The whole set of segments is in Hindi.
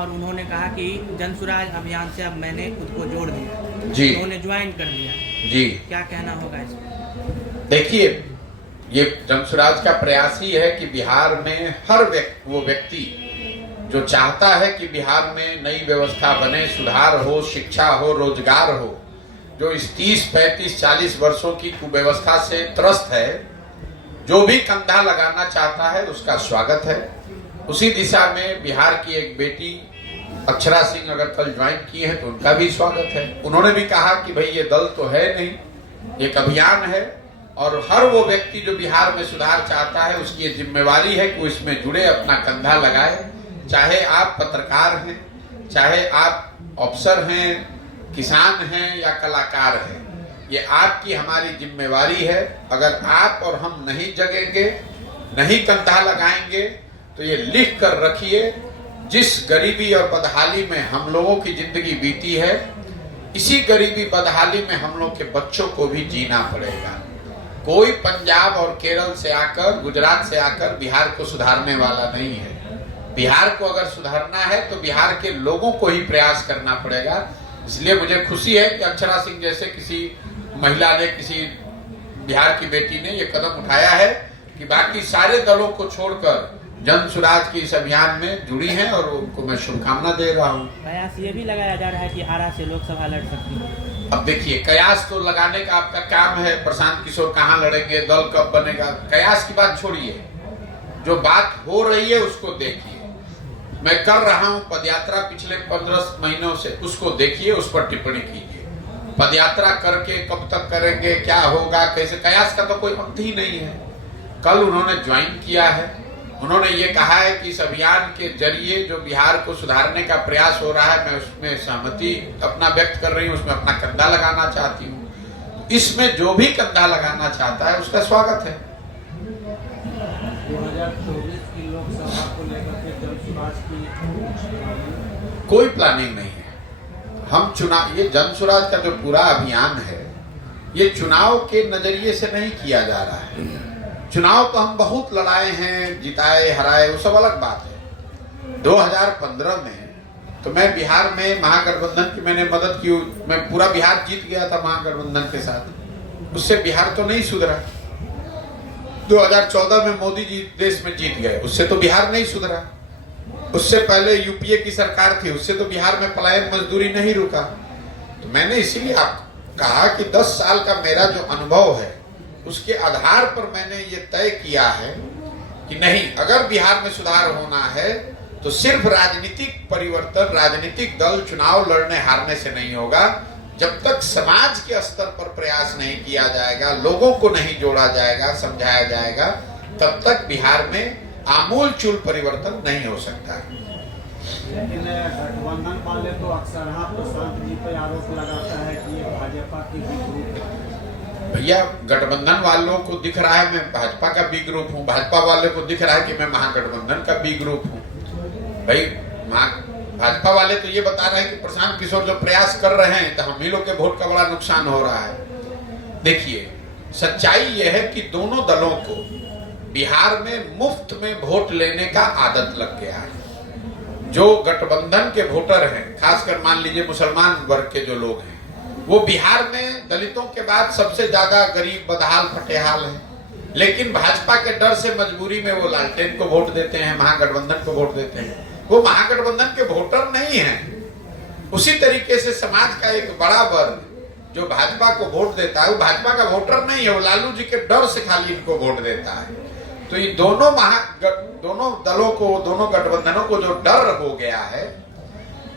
और उन्होंने कहा कि जनसुराज अभियान से अब मैंने खुद को जोड़ दिया जी, उन्होंने ज्वाइन कर लिया। जी। क्या कहना होगा इस पर? देखिए, ये जनसुराज का प्रयास ही है कि बिहार में हर वो व्यक्ति जो चाहता है कि बिहार में नई व्यवस्था बने, सुधार हो, शिक्षा हो, रोजगार हो, जो इस 30, 35, 40 वर्षों की कुव्यवस्था से त्रस्त है, जो भी कंधा लगाना चाहता है उसका स्वागत है। उसी दिशा में बिहार की एक बेटी अक्षरा सिंह अगर कल ज्वाइन की है तो उनका भी स्वागत है। उन्होंने भी कहा कि भाई ये दल तो है नहीं, एक अभियान है और हर वो व्यक्ति जो बिहार में सुधार चाहता है उसकी ये जिम्मेवारी है कि वो इसमें जुड़े, अपना कंधा लगाए। चाहे आप पत्रकार हैं, चाहे आप अफसर हैं, किसान हैं या कलाकार हैं, ये आपकी हमारी जिम्मेवारी है। अगर आप और हम नहीं जगेंगे, नहीं कंधा लगाएंगे तो ये लिख कर रखिए, जिस गरीबी और बदहाली में हम लोगों की जिंदगी बीती है, इसी गरीबी बदहाली में हम लोग के बच्चों को भी जीना पड़ेगा। कोई पंजाब और केरल से आकर, गुजरात से आकर बिहार को सुधारने वाला नहीं है। बिहार को अगर सुधारना है तो बिहार के लोगों को ही प्रयास करना पड़ेगा। इसलिए मुझे खुशी है कि अक्षरा सिंह जैसे किसी महिला ने, किसी बिहार की बेटी ने ये कदम उठाया है कि बाकी सारे दलों को छोड़कर जनसुराज की इस अभियान में जुड़ी हैं और उनको मैं शुभकामना दे रहा हूँ। कयास ये भी लगाया जा रहा है कि आरा से लोकसभा लड़ सकती है। अब देखिए, कयास तो लगाने का आपका काम है। प्रशांत किशोर कहाँ लड़ेंगे, दल कब बनेगा, कयास की बात छोड़िए, जो बात हो रही है उसको देखिए। मैं कर रहा हूँ पदयात्रा पिछले 15 महीनों से, उसको देखिए, उस पर टिप्पणी कीजिए। पदयात्रा करके कब तक करेंगे, क्या होगा, कैसे, कयास का तो कोई अंत ही नहीं है। कल उन्होंने ज्वाइन किया है, उन्होंने ये कहा है कि इस अभियान के जरिए जो बिहार को सुधारने का प्रयास हो रहा है, मैं उसमें सहमति अपना व्यक्त कर रही हूँ, उसमें अपना कंधा लगाना चाहती हूँ। इसमें जो भी कंधा लगाना चाहता है उसका स्वागत है। 2024 की लोकसभा को लेकर के जनसुराज की कोई प्लानिंग नहीं है। हम चुनाव, ये जनसुराज का जो पूरा अभियान है, ये चुनाव के नजरिए से नहीं किया जा रहा है। चुनाव तो हम बहुत लड़ाए हैं, जिताए, हराए, वो सब अलग बात है। 2015 में तो मैं बिहार में महागठबंधन की मैंने मदद की, मैं पूरा बिहार जीत गया था महागठबंधन के साथ। उससे बिहार तो नहीं सुधरा। 2014 में मोदी जी देश में जीत गए, उससे तो बिहार नहीं सुधरा। उससे पहले यूपीए की सरकार थी, उससे तो बिहार में पलायन मजदूरी नहीं रुका। तो मैंने इसीलिए आपको कहा कि 10 साल का मेरा जो अनुभव है उसके आधार पर मैंने ये तय किया है कि नहीं, अगर बिहार में सुधार होना है तो सिर्फ राजनीतिक परिवर्तन, राजनीतिक दल चुनाव लड़ने हारने से नहीं होगा। जब तक समाज के स्तर पर प्रयास नहीं किया जाएगा, लोगों को नहीं जोड़ा जाएगा, समझाया जाएगा, तब तक बिहार में आमूल चूल परिवर्तन नहीं हो सकता। लेकिन गठबंधन वाले तो अक्सर प्रशांत जी पर आरोप लगाता है कि ये भाजपा की ग्रुप है। भैया, गठबंधन वालों को दिख रहा है मैं भाजपा का बी ग्रुप हूँ, भाजपा वाले को दिख रहा है कि मैं महागठबंधन का बी ग्रुप हूँ। भाई, भाजपा वाले तो ये बता रहे हैं कि प्रशांत किशोर जो प्रयास कर रहे हैं तो हम ही लोग के वोट का बड़ा नुकसान हो रहा है। देखिए, सच्चाई ये है कि दोनों दलों को बिहार में मुफ्त में वोट लेने का आदत लग गया है। जो गठबंधन के वोटर हैं, खासकर मान लीजिए मुसलमान वर्ग के जो लोग हैं, वो बिहार में दलितों के बाद सबसे ज्यादा गरीब, बदहाल, फटेहाल हैं। लेकिन भाजपा के डर से मजबूरी में वो लालटेन को वोट देते हैं, महागठबंधन को वोट देते हैं। वो महागठबंधन के वोटर नहीं हैं। उसी तरीके से समाज का एक बड़ा वर्ग जो भाजपा को वोट देता है, वो भाजपा का वोटर नहीं है, वो लालू जी के डर से खाली इनको वोट देता है। तो ये दोनों दलों को, दोनों गठबंधनों को जो डर हो गया है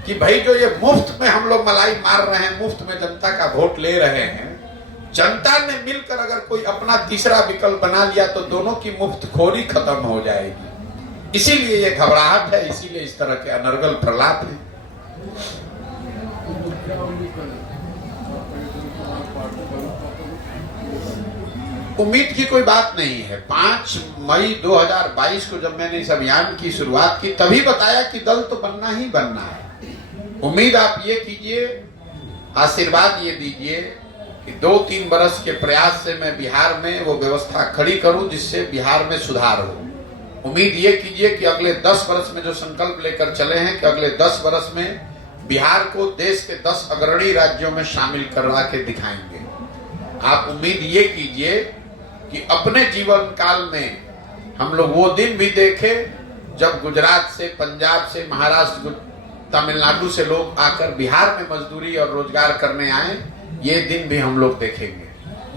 कि भाई जो ये मुफ्त में हम लोग मलाई मार रहे हैं, मुफ्त में जनता का वोट ले रहे हैं, जनता ने मिलकर अगर कोई अपना तीसरा विकल्प बना लिया तो दोनों की मुफ्तखोरी खत्म हो जाएगी। इसीलिए ये घबराहट है, इसीलिए इस तरह के अनर्गल प्रलाप हैं। उम्मीद की कोई बात नहीं है। 5 मई 2022 को जब मैंने इस अभियान की शुरुआत की, तभी बताया कि दल तो बनना ही बनना है। उम्मीद आप ये कीजिए, आशीर्वाद ये दीजिए कि 2-3 बरस के प्रयास से मैं बिहार में वो व्यवस्था खड़ी करूं जिससे बिहार में सुधार हो। उम्मीद ये कीजिए कि अगले 10 वर्ष में जो संकल्प लेकर चले हैं कि अगले 10 वर्ष में बिहार को देश के 10 अग्रणी राज्यों में शामिल करवा के दिखाएंगे। आप उम्मीद ये कीजिए कि अपने जीवन काल में हम लोग वो दिन भी देखें जब गुजरात से, पंजाब से, महाराष्ट्र, तमिलनाडु से लोग आकर बिहार में मजदूरी और रोजगार करने आए। ये दिन भी हम लोग देखेंगे,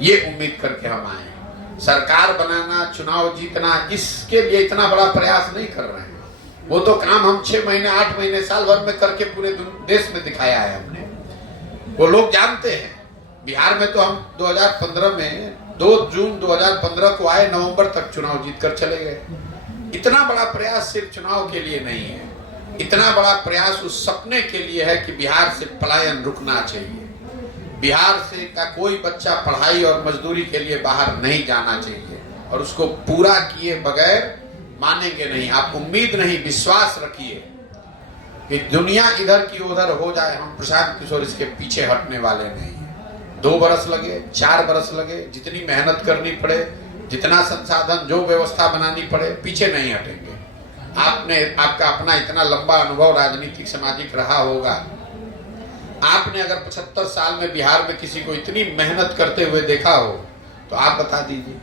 ये उम्मीद करके हम आए। सरकार बनाना, चुनाव जीतना, इसके लिए इतना बड़ा प्रयास नहीं कर रहे हैं। वो तो काम हम 6 महीने, 8 महीने, साल भर में करके पूरे देश में दिखाया है हमने। वो लोग जानते हैं। बिहार में तो हम 2015 में 2 जून 2015 को आए, नवंबर तक चुनाव जीतकर चले गए। इतना बड़ा प्रयास सिर्फ चुनाव के लिए नहीं है, इतना बड़ा प्रयास उस सपने के लिए है कि बिहार से पलायन रुकना चाहिए। बिहार से का कोई बच्चा पढ़ाई और मजदूरी के लिए बाहर नहीं जाना चाहिए, और उसको पूरा किए बगैर मानेंगे नहीं। आप उम्मीद नहीं, विश्वास रखिए कि दुनिया इधर की उधर हो जाए, हम प्रशांत किशोर इसके पीछे हटने वाले नहीं हैं। 2 बरस लगे, 4 बरस लगे, जितनी मेहनत करनी पड़े, जितना संसाधन, जो व्यवस्था बनानी पड़े, पीछे नहीं हटेंगे। आपका अपना इतना लंबा अनुभव राजनीतिक सामाजिक रहा होगा। आपने अगर 75 साल में बिहार में किसी को इतनी मेहनत करते हुए देखा हो तो आप बता दीजिए।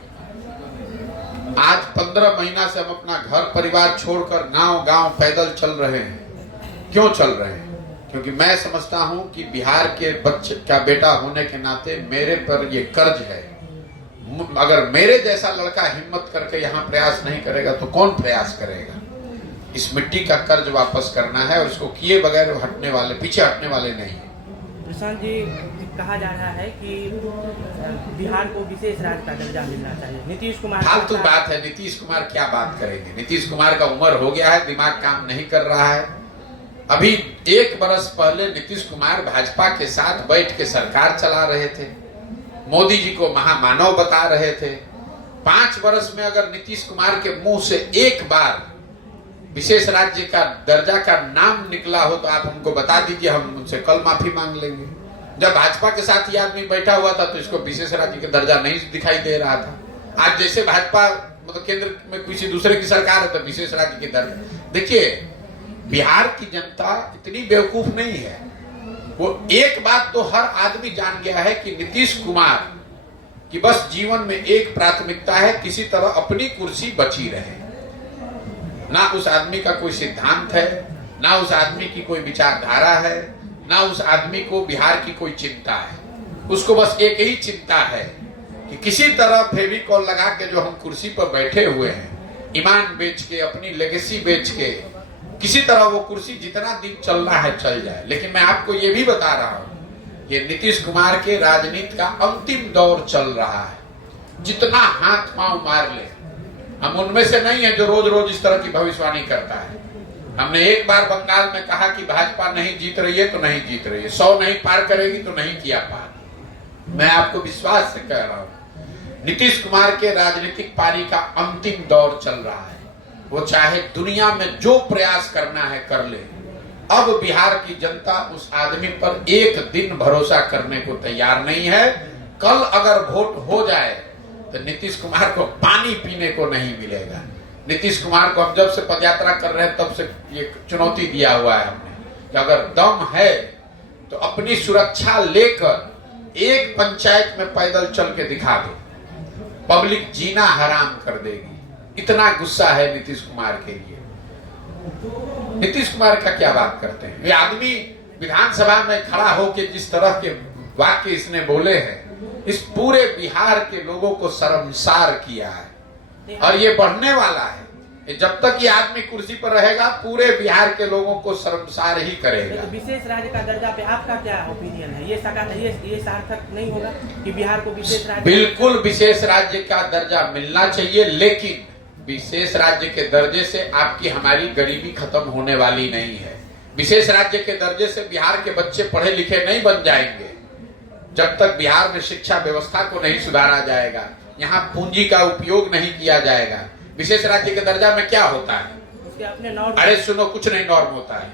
आज 15 महीना से हम अपना घर परिवार छोड़कर गांव-गांव पैदल चल रहे हैं। क्यों चल रहे हैं? क्योंकि मैं समझता हूं कि बिहार के बच्चे का बेटा होने के नाते मेरे पर ये कर्ज है। अगर मेरे जैसा लड़का हिम्मत करके यहाँ प्रयास नहीं करेगा तो कौन प्रयास करेगा? इस मिट्टी का कर्ज वापस करना है, और इसको किए बगैर हटने वाले, पीछे हटने वाले नहीं। प्रशांत जी, कहा जा रहा है कि बिहार को विशेष राज्य का दर्जा मिलना चाहिए। नीतीश कुमार, फालतू बात है। नीतीश कुमार क्या बात करेंगे? नीतीश कुमार का उम्र हो गया है, दिमाग काम नहीं कर रहा है। अभी 1 बरस पहले नीतीश कुमार भाजपा के साथ बैठ के सरकार चला रहे थे, मोदी जी को महामानव बता रहे थे। 5 वर्ष में अगर नीतीश कुमार के मुंह से एक बार विशेष राज्य का दर्जा का नाम निकला हो तो आप हमको बता दीजिए, हम उनसे कल माफी मांग लेंगे। जब भाजपा के साथ ये आदमी बैठा हुआ था तो इसको विशेष राज्य का दर्जा नहीं दिखाई दे रहा था। आज जैसे भाजपा मतलब केंद्र में किसी दूसरे की सरकार है तो विशेष राज्य के दर्जा। देखिए, बिहार की जनता इतनी बेवकूफ नहीं है। वो एक बात तो हर आदमी जान गया है कि नीतीश कुमार की बस जीवन में एक प्राथमिकता है, किसी तरह अपनी कुर्सी बची रहे। ना उस आदमी का कोई सिद्धांत है, ना उस आदमी की कोई विचारधारा है, ना उस आदमी को बिहार की कोई चिंता है। उसको बस एक ही चिंता है कि किसी तरह फेविकॉल लगा के जो हम कुर्सी पर बैठे हुए हैं, ईमान बेच के, अपनी लेगेसी बेच के, किसी तरह वो कुर्सी जितना दिन चलना है चल जाए। लेकिन मैं आपको ये भी बता रहा हूं, ये नीतीश कुमार के राजनीति का अंतिम दौर चल रहा है। जितना हाथ पांव मार ले, हम उनमें से नहीं है जो रोज रोज इस तरह की भविष्यवाणी करता है। हमने एक बार बंगाल में कहा कि भाजपा नहीं जीत रही है तो नहीं जीत रही है, 100 नहीं पार करेगी तो नहीं किया पार। मैं आपको विश्वास से कह रहा हूं, नीतीश कुमार के राजनीतिक पारी का अंतिम दौर चल रहा है। वो चाहे दुनिया में जो प्रयास करना है कर ले। अब बिहार की जनता उस आदमी पर एक दिन भरोसा करने को तैयार नहीं है। कल अगर वोट हो जाए तो नीतीश कुमार को पानी पीने को नहीं मिलेगा। नीतीश कुमार को हम जब से पदयात्रा कर रहे हैं तब से ये चुनौती दिया हुआ है हमने कि अगर दम है तो अपनी सुरक्षा लेकर एक पंचायत में पैदल चल के दिखा दो, पब्लिक जीना हराम कर देगी। इतना गुस्सा है नीतीश कुमार के लिए। नीतीश कुमार का क्या बात करते हैं? ये आदमी विधानसभा में खड़ा होकर जिस तरह के वाक्य इसने बोले हैं, इस पूरे बिहार के लोगों को शर्मसार किया है, और ये बढ़ने वाला है। जब तक ये आदमी कुर्सी पर रहेगा पूरे बिहार के लोगों को शर्मसार ही करेगा। तो विशेष राज्य का दर्जा पे आपका क्या ओपिनियन है? ये सार्थक नहीं होगा कि बिहार को विशेष राज्य? बिल्कुल विशेष राज्य का दर्जा मिलना चाहिए, लेकिन विशेष राज्य के दर्जे से आपकी हमारी गरीबी खत्म होने वाली नहीं है। विशेष राज्य के दर्जे से बिहार के बच्चे पढ़े लिखे नहीं बन जाएंगे जब तक बिहार में शिक्षा व्यवस्था को नहीं सुधारा जाएगा, यहाँ पूंजी का उपयोग नहीं किया जाएगा। विशेष राज्य के दर्जा में क्या होता है? उसके अपने नॉर्म। अरे सुनो, कुछ नहीं नॉर्म होता है।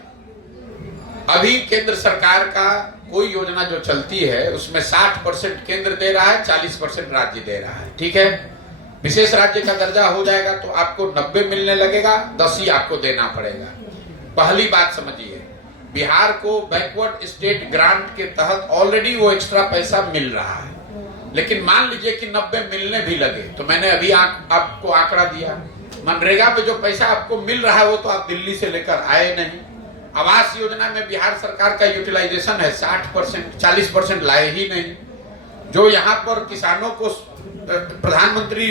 अभी केंद्र सरकार का कोई योजना जो चलती है उसमें 60% केंद्र दे रहा है, 40% राज्य दे रहा है। ठीक है, विशेष राज्य का दर्जा हो जाएगा तो आपको 90 मिलने लगेगा, 10 ही आपको देना पड़ेगा। पहली बात समझिए, बिहार को बैकवर्ड स्टेट ग्रांट के तहत ऑलरेडी वो एक्स्ट्रा पैसा मिल रहा है, लेकिन मान लीजिए कि 90 मिलने भी लगे तो मैंने अभी आपको आंकड़ा दिया, मनरेगा में जो पैसा आपको मिल रहा है वो तो आप दिल्ली से लेकर आए नहीं। आवास योजना में बिहार सरकार का यूटिलाइजेशन है 60%, 40% लाए ही नहीं। जो यहाँ पर किसानों को प्रधानमंत्री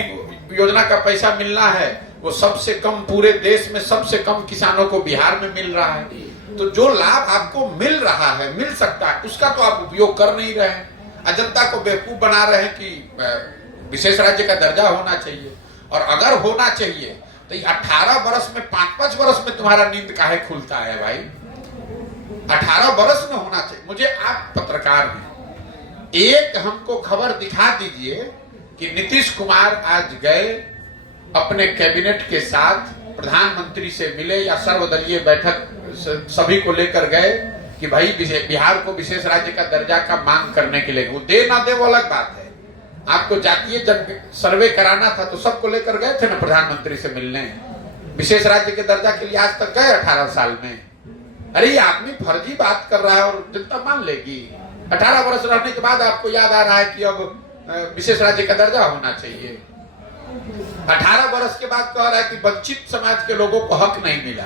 योजना का पैसा मिलना है वो सबसे कम, पूरे देश में सबसे कम किसानों को बिहार में मिल रहा है। तो जो लाभ आपको मिल रहा है, मिल सकता है, उसका तो आप उपयोग कर नहीं रहे हैं। जनता को बेवकूफ बना रहे हैं कि विशेष राज्य का दर्जा होना चाहिए, और अगर होना चाहिए तो 18 वर्ष में 5-5 वर्ष में तुम्हारा नींद काहे खुलता है भाई? 18 वर्ष में होना चाहिए। मुझे आप पत्रकार हैं, एक हमको खबर दिखा दीजिए कि नीतीश कुमार आज गए अपने कैबिनेट के साथ प्रधानमंत्री से मिले या सर्वदलीय बैठक सभी को लेकर गए कि भाई बिहार को विशेष राज्य का दर्जा का मांग करने के लिए, वो दे ना दे वो अलग बात है। आपको जातीय सर्वे कराना था तो सबको लेकर गए थे ना प्रधानमंत्री से मिलने। विशेष राज्य के दर्जा के लिए आज तक गए 18 साल में? अरे ये आदमी फर्जी बात कर रहा है और जनता मान लेगी। 18 वर्ष रहने के बाद आपको याद आ रहा है कि अब विशेष राज्य का दर्जा होना चाहिए। 18 वर्ष के बाद कह रहा है कि वंचित समाज के लोगों को हक नहीं मिला।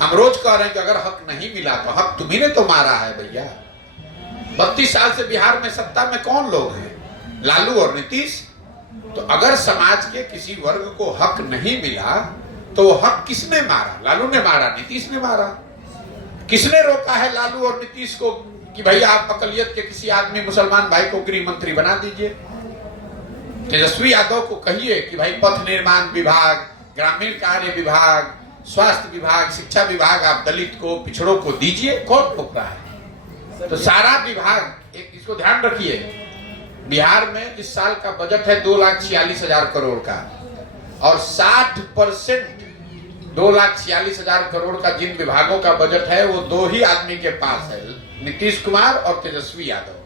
हम रोज कह रहे हैं कि अगर हक नहीं मिला तो हक तुम्ही ने तो मारा है भैया। 32 साल से बिहार में सत्ता में कौन लोग हैं? लालू और नीतीश। तो अगर समाज के किसी वर्ग को हक नहीं मिला तो हक किसने मारा? लालू ने मारा, नीतीश ने मारा। किसने रोका है लालू और नीतीश को कि भाई आप अकलियत के किसी आदमी मुसलमान भाई को गृह मंत्री बना दीजिए? तेजस्वी यादव को कहिए कि भाई पथ निर्माण विभाग, ग्रामीण कार्य विभाग, स्वास्थ्य विभाग, शिक्षा विभाग आप दलित को, पिछड़ों को दीजिए। कौन रोक रहा है? तो सारा विभाग, एक इसको ध्यान रखिए, बिहार में इस साल का बजट है 2,46,000 करोड़ का, और 60% 2,46,000 करोड़ का जिन विभागों का बजट है वो दो ही आदमी के पास है, नीतीश कुमार और तेजस्वी यादव।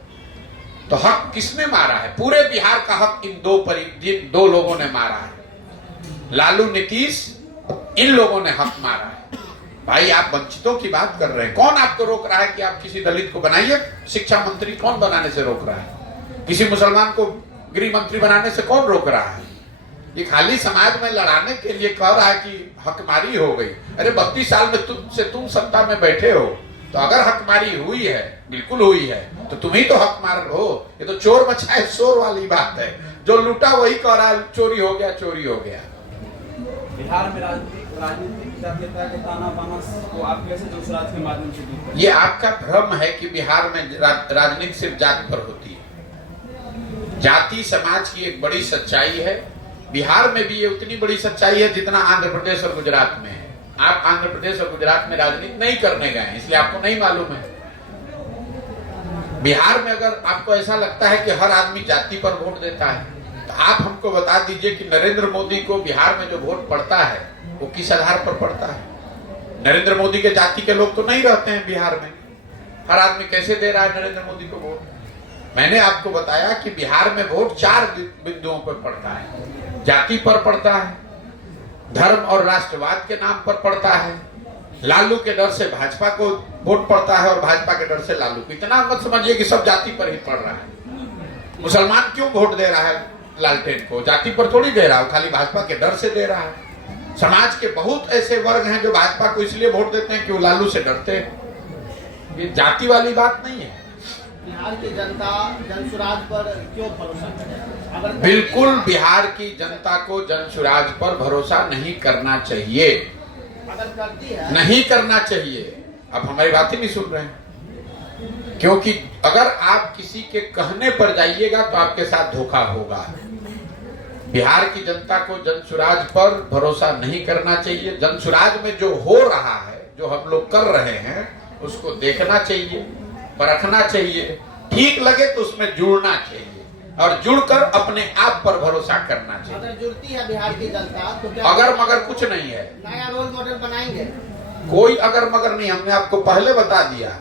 तो हक किसने मारा है? पूरे बिहार का हक इन दो लोगों ने मारा है। लालू, नीतीश, इन लोगों ने हक मारा है। भाई आप वंचितों की बात कर रहे हैं, कौन आपको रोक रहा है कि आप किसी दलित को बनाइए शिक्षा मंत्री? कौन बनाने से रोक रहा है? किसी मुसलमान को गृह मंत्री बनाने से कौन रोक रहा है? ये खाली समाज में लड़ाने के लिए कह रहा है कि हकमारी हो गई। अरे 32 साल में तुम सत्ता में बैठे हो, तो अगर हकमारी हुई है, बिल्कुल हुई है, तो तुम ही तो हकमार हो। ये तो चोर बचाए शोर वाली बात है। जो लूटा वही कह रहा है चोरी हो गया, चोरी हो गया। बिहार में राजनीतिक जातीयता के ताना बाना को आप कैसे जनसुराज के माध्यम से दूर करें? ये आपका भ्रम है कि बिहार में राजनीति सिर्फ जाति पर होती है। जाति समाज की एक बड़ी सच्चाई है। बिहार में भी ये उतनी बड़ी सच्चाई है जितना आंध्र प्रदेश और गुजरात में है। आप आंध्र प्रदेश और गुजरात में राजनीति नहीं करने गए, इसलिए आपको नहीं मालूम है। बिहार में अगर आपको ऐसा लगता है कि हर आदमी जाति पर वोट देता है, तो आप हमको बता दीजिए कि नरेंद्र मोदी को बिहार में जो वोट पड़ता है वो किस आधार पर पड़ता है? नरेंद्र मोदी के जाति के लोग तो नहीं रहते हैं बिहार में। हर आदमी कैसे दे रहा है नरेंद्र मोदी को वोट? मैंने आपको बताया कि बिहार में वोट 4 बिंदुओं पर पड़ता है। जाति पर पड़ता है, धर्म और राष्ट्रवाद के नाम पर पड़ता है, लालू के डर से भाजपा को वोट पड़ता है और भाजपा के डर से लालू को। इतना मत समझिए कि सब जाति पर ही पड़ रहा है। मुसलमान क्यों वोट दे रहा है लालटेन को? जाति पर थोड़ी दे रहा है, खाली भाजपा के डर से दे रहा है। समाज के बहुत ऐसे वर्ग हैं जो भाजपा को इसलिए वोट देते हैं कि वो लालू से डरते हैं। ये जाति वाली बात नहीं है। बिहार की जनता जनसुराज पर क्यों भरोसा करे? बिल्कुल बिहार की जनता को जनसुराज पर भरोसा नहीं करना चाहिए। अगर करती है, नहीं करना चाहिए। अब हमारी बात ही नहीं सुन रहे हैं, क्योंकि अगर आप किसी के कहने पर जाइएगा तो आपके साथ धोखा होगा। बिहार की जनता को जनसुराज पर भरोसा नहीं करना चाहिए। जनसुराज में जो हो रहा है, जो हम लोग कर रहे हैं, उसको देखना चाहिए, परखना चाहिए, ठीक लगे तो उसमें जुड़ना चाहिए और जुड़कर अपने आप पर भरोसा करना चाहिए। अगर जुड़ती है बिहार की जनता तो क्या अगर मगर कुछ नहीं है, नया रोल मॉडल बनाएंगे? कोई अगर मगर नहीं। हमने आपको पहले बता दिया,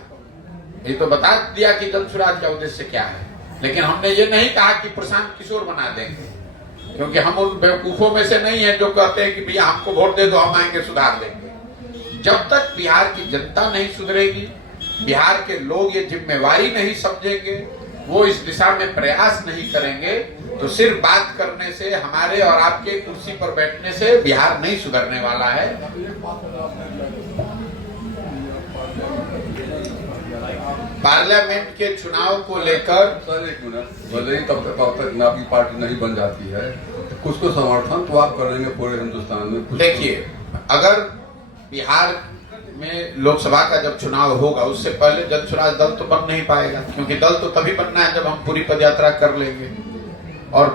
ये तो बता दिया कि जनसुराज का उद्देश्य क्या है, लेकिन हमने ये नहीं कहा कि प्रशांत किशोर बना देंगे। क्योंकि हम उन बेवकूफों में से नहीं है जो कहते हैं कि भैया हमको वोट दे दो, हम आएंगे सुधार देंगे। जब तक बिहार की जनता नहीं सुधरेगी, बिहार के लोग ये जिम्मेवारी नहीं समझेंगे, वो इस दिशा में प्रयास नहीं करेंगे, तो सिर्फ बात करने से, हमारे और आपके कुर्सी पर बैठने से बिहार नहीं सुधरने वाला है। पार्लियामेंट के चुनाव को लेकर सर एक मिनट, भले ही तब तक आपकी पार्टी नहीं बन जाती है, तो कुछ तो समर्थन तो आप करेंगे पूरे हिंदुस्तान में। देखिए, अगर बिहार में लोकसभा का जब चुनाव होगा, उससे पहले जन स्वराज दल तो बन नहीं पाएगा, क्योंकि दल तो तभी बनना है जब हम पूरी पदयात्रा कर लेंगे, और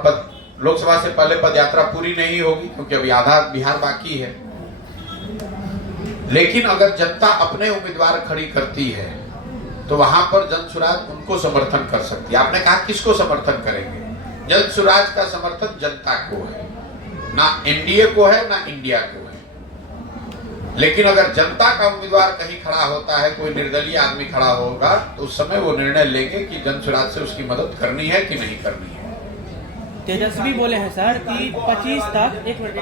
लोकसभा से पहले पदयात्रा पूरी नहीं होगी, क्योंकि अभी आधा बिहार बाकी है। लेकिन अगर जनता अपने उम्मीदवार खड़ी करती है, तो वहां पर जन स्वराज उनको समर्थन कर सकती है। आपने कहा किसको समर्थन करेंगे? जन स्वराज का समर्थन जनता को है, ना एनडीए को है, ना इंडिया को है। लेकिन अगर जनता का उम्मीदवार कहीं खड़ा होता है, कोई निर्दलीय आदमी खड़ा होगा, तो उस समय वो निर्णय लेंगे कि जन स्वराज से उसकी मदद करनी है कि नहीं करनी है। तेजस्वी बोले हैं सर कि 25 तक, एक मिनट,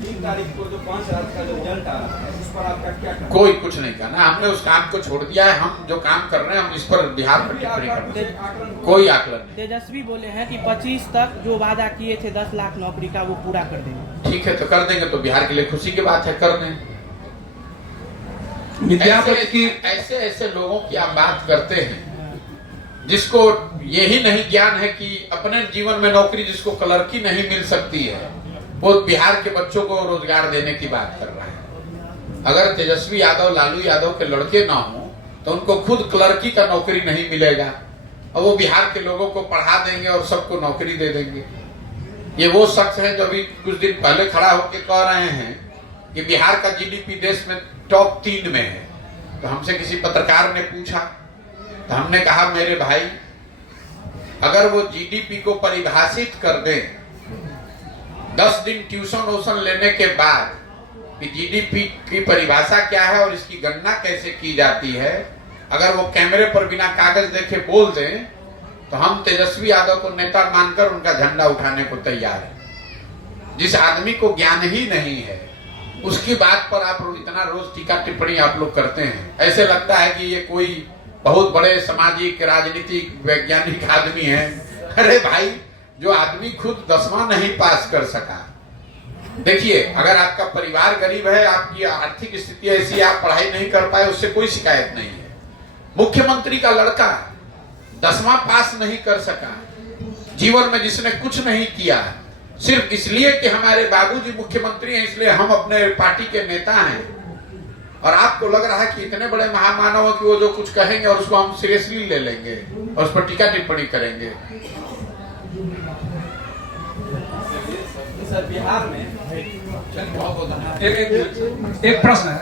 3 तारीख को जो 5 राज्य का जो रिजल्ट आ रहा है, उस पर आपका क्या कहना है? कोई कुछ नहीं कहना, हमने उस काम को छोड़ दिया है। हम जो काम कर रहे हैं, हम इस पर बिहार पर टिप्पणी करते हैं, कोई आकलन नहीं। तेजस्वी बोले हैं कि 25 तक जो वादा किए थे 10 लाख नौकरी का, वो पूरा कर देंगे। ठीक है, तो कर देंगे, तो बिहार के लिए खुशी की बात है, कर दें। ऐसे ऐसे लोगों की आप बात करते हैं जिसको यही नहीं ज्ञान है कि अपने जीवन में नौकरी, जिसको क्लर्की नहीं मिल सकती है, वो बिहार के बच्चों को रोजगार देने की बात कर रहा है। अगर तेजस्वी यादव, लालू यादव के लड़के ना हो, तो उनको खुद क्लर्की का नौकरी नहीं मिलेगा, और वो बिहार के लोगों को पढ़ा देंगे और सबको नौकरी दे देंगे। ये वो शख्स है जो अभी कुछ दिन पहले खड़ा होकर कह रहे हैं कि बिहार का जीडीपी देश में टॉप 3 में है। तो हमसे किसी पत्रकार ने पूछा, तो हमने कहा मेरे भाई, अगर वो जीडीपी को परिभाषित कर दें 10 दिन ट्यूशन वोशन लेने के बाद कि जीडीपी की परिभाषा क्या है और इसकी गणना कैसे की जाती है, अगर वो कैमरे पर बिना कागज देखे बोल दें, तो हम तेजस्वी यादव को नेता मानकर उनका झंडा उठाने को तैयार है। जिस आदमी को ज्ञान ही नहीं है, उसकी बात पर आप इतना रोज टीका टिप्पणी आप लोग करते हैं। ऐसे लगता है कि ये कोई बहुत बड़े सामाजिक, राजनीतिक, वैज्ञानिक आदमी है। अरे भाई, जो आदमी खुद 10वां नहीं पास कर सका। देखिए, अगर आपका परिवार गरीब है, आपकी आर्थिक स्थिति ऐसी है, आप पढ़ाई नहीं कर पाए, उससे कोई शिकायत नहीं है। मुख्यमंत्री का लड़का 10वां पास नहीं कर सका, जीवन में जिसने कुछ नहीं किया, सिर्फ इसलिए कि हमारे बाबूजी मुख्यमंत्री हैं, इसलिए हम अपने पार्टी के नेता हैं, और आपको लग रहा है कि इतने बड़े महामानव हैं कि वो जो कुछ कहेंगे और उसको हम सीरियसली ले लेंगे और उस पर टीका टिप्पणी करेंगे। सर, बिहार में एक प्रश्न है।